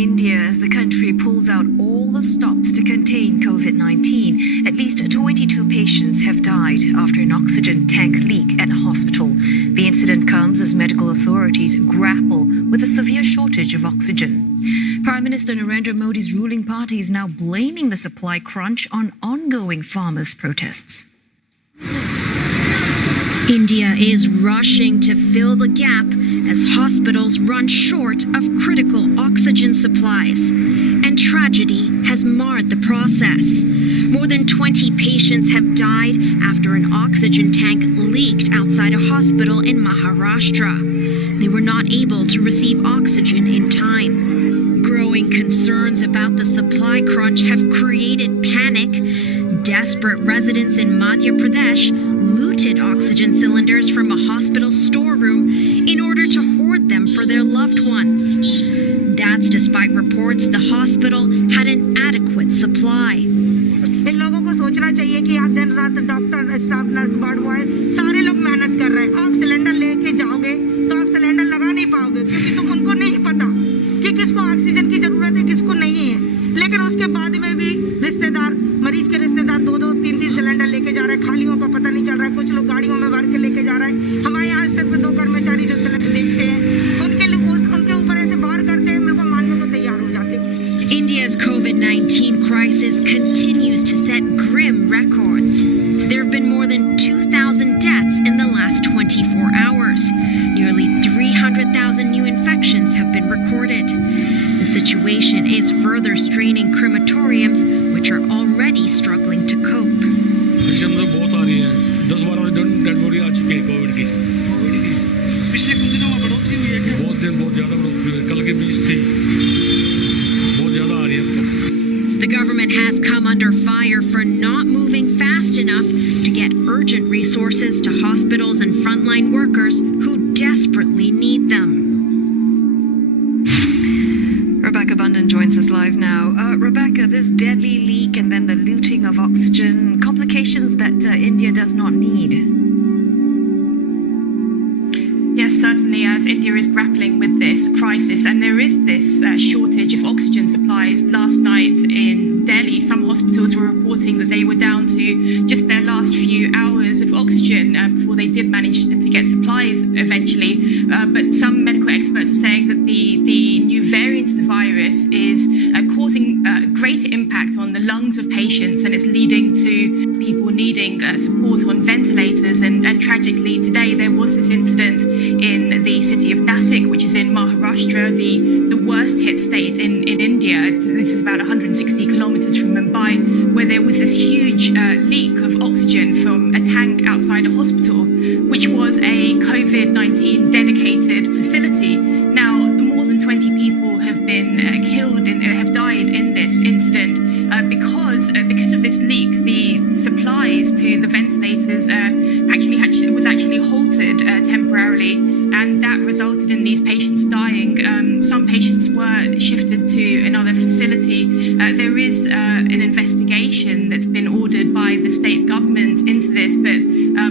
India as the country pulls out all the stops to contain COVID-19. At least 22 patients have died after an oxygen tank leak at a hospital. The incident comes as medical authorities grapple with a severe shortage of oxygen. Prime Minister Narendra Modi's ruling party is now blaming the supply crunch on ongoing farmers' protests. India is rushing to fill the gap as hospitals run short of critical oxygen supplies. And tragedy has marred the process. More than 20 patients have died after an oxygen tank leaked outside a hospital in Maharashtra. They were not able to receive oxygen in time. Growing concerns about the supply crunch have created panic. Desperate residents in Madhya Pradesh looted oxygen cylinders from a hospital storeroom in order to hoard them for their loved ones. That's despite reports the hospital had an adequate supply. इन लोगों को सोचना चाहिए कि आप दिन रात doctor staff nurse ward boy सारे लोग मेहनत कर रहे हैं। आप सिलेंडर लेके जाओगे तो आप सिलेंडर लगा नहीं पाओगे क्योंकि तुम उनको नहीं पता कि किसको ऑक्सीजन की जरूरत है किसको नहीं है। लेकिन उसके बाद में भी रिश्तेदार मरीज के रिश्तेदार दो तीन सिलेंडर लेके जा रहे हैं। खालियों का पता नहीं चल रहा है। कुछ लोग गाड़ियों में भर के लेके जा रहे हैं। हमारे यहाँ सिर्फ 2 कर्मचारी जो सिलेंडर देखते हैं उनके ऊपर ऐसे बार करते हैं मेरे को मानने को तैयार हो जाते हैं। India's COVID-19 crisis continues to set grim records. There have been more than 2,000 deaths in the last 24 hours. Nearly 300,000 new infections have been recorded. The situation is further straining crematoriums, which are already struggling to cope. बहुत आ रही है 10-12 dead body आ चुकी है Covid की पिछले कुछ दिनों में बढ़ोतरी हुई है बहुत ज़्यादा बढ़ोतरी हुई है कल के 20 थी बहुत ज़्यादा आ रही है The government has come under fire for not moving fast enough to get urgent resources to hospitals and frontline workers who desperately need them. Rebecca Bundan joins us live now. Rebecca, this deadly leak and then the looting of oxygen, complications that India does not need. Yes, certainly, as India is grappling with this crisis, and there is this shortage of oxygen supplies. Last night in Delhi, some hospitals were reporting that they were down to just their last few hours of oxygen before they did manage to get supplies eventually. But some medical experts are saying that the new variant of the virus is causing greater impact on the lungs of patients, and it's leading to people needing support on ventilators. And tragically, today there was this incident in the city of Nasik, which is in Maharashtra, the worst hit state in India. This is about 160 kilometers from Mumbai, where there was this huge leak of oxygen from a tank outside a hospital, which was a COVID-19 dedicated facility. Now, more than 20 people have been killed and have died in this incident because of this leak. The supplies to the ventilators was actually halted temporarily, and that resulted in these patients dying. Some patients were shifted to another facility. There is an investigation that's been ordered by the state government into this, but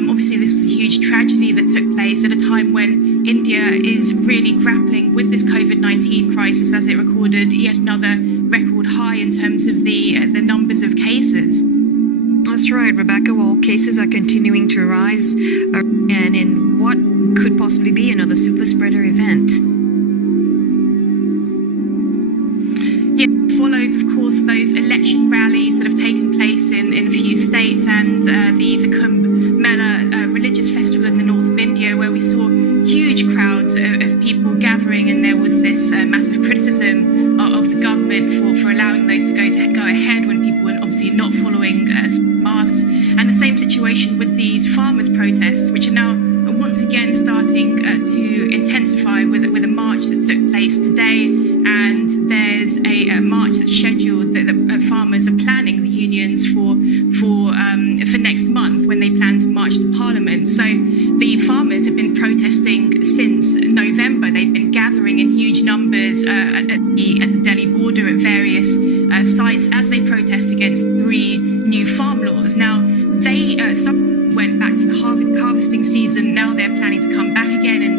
obviously this was a huge tragedy that took place at a time when India is really grappling with this COVID-19 crisis, as it recorded yet another record high in terms of the numbers of cases. That's right, Rebecca. Well, cases are continuing to rise, and in what could possibly be another super spreader event. It follows, of course, those election rallies that have taken place in a few states, and the Kumbh Mela religious festival in the north of India, where we saw huge crowds of people gathering, and there was this massive criticism of the government for allowing those to go ahead when people were obviously not following masks. And the same situation with these farmers' protests, which are now once again starting to intensify with a march that took place today, and there's a march that's scheduled that farmers are planning, the unions, for next month, when they plan to march to Parliament. So the farmers have been protesting since November. They've been gathering in huge numbers at the Delhi border at various sites as they protest against 3 new farm laws. Now, some went back for the harvesting season. Now they're planning to come back again and